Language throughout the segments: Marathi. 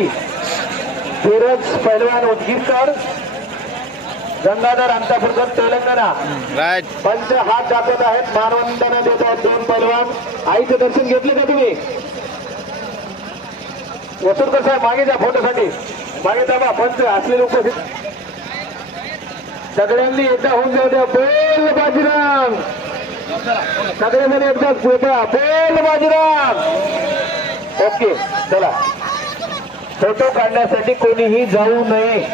केसरी सूरज पैलवान उदगीरकर गंगाधर अंतापूरकर तेलंगणा. पंच हात दाखवत आहेत मानवंदना देत आहेत दोन पैलवान. आईचं दर्शन घेतले का तुम्ही? वसूल साहेब मागे जा फोटोसाठी. मागे दाबा पंच असलेले उपस्थित सगळ्यांनी एकदा होऊन जाऊ द्या. बोल बाजीराम सगळेजण एकदा बोल बाजीराम ओके चला. फोटो काढण्यासाठी कोणीही जाऊ नये.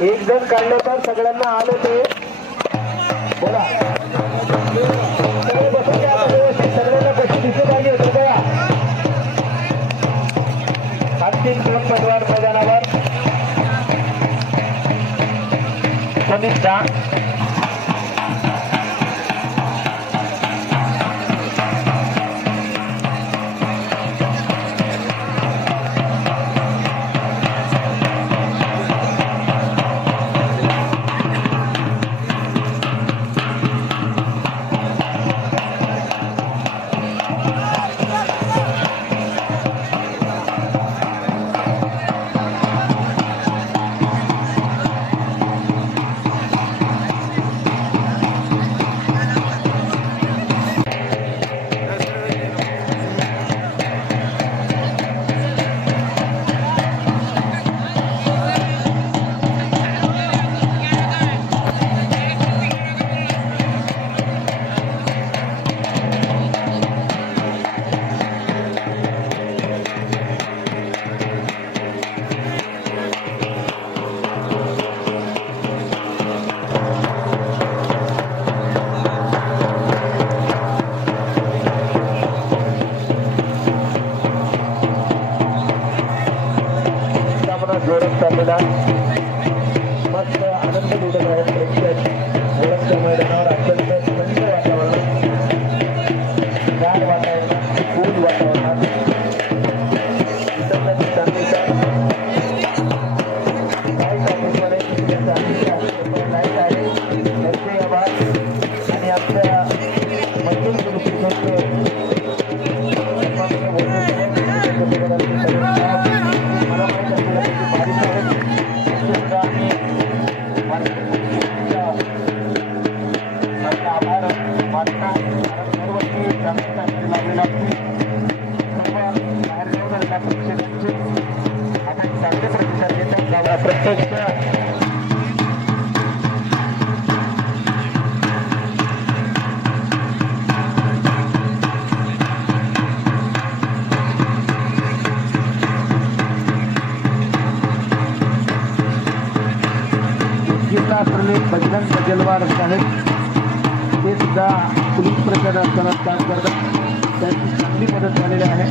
एक जण काढलं तर सगळ्यांना आलो ते. बोला. सगळ्यांना पाहिजे अंतिम दोन पटवार मैदानावर. ಸಂವಿಧಾನ प्रत्यक्ष बजरंग सजलवार साहेब ते सुद्धा पोलीस प्रकरण असताना काम करतात. त्यांची चांगली मदत झालेली आहे.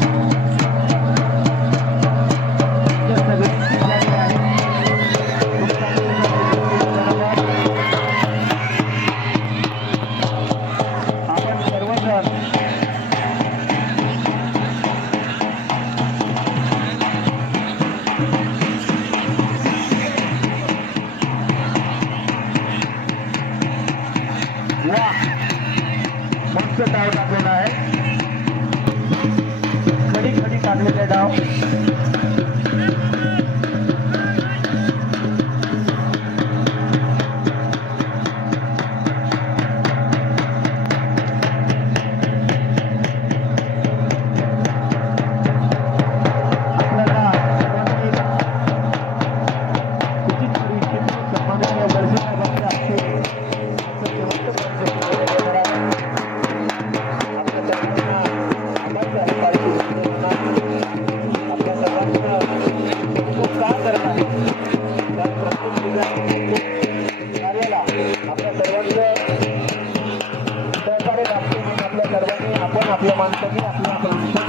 डाव टाकलेला आहे. खडी खडी टाकलेले डाव.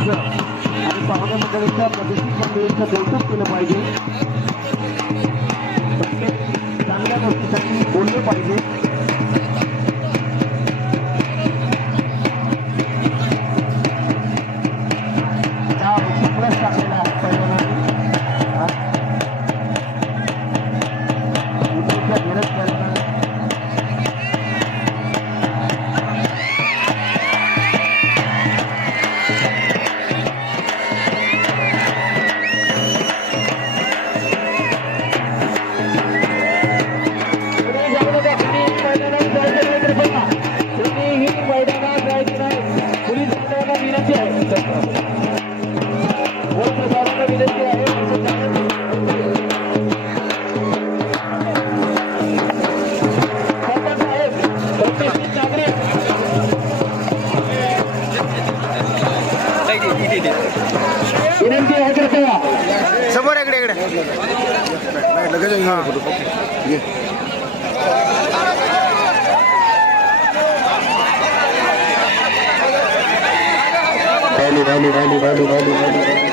माणसांचं आणि पाहुण्या मंडळीच्या प्रतिष्ठित मंडळींचं कौतुक केलं पाहिजे. प्रत्येक चांगल्या गोष्टीसाठी बोललं पाहिजे. त्या टाकलेला Thank you. Weile, Weile, Weile, Weile, Weile.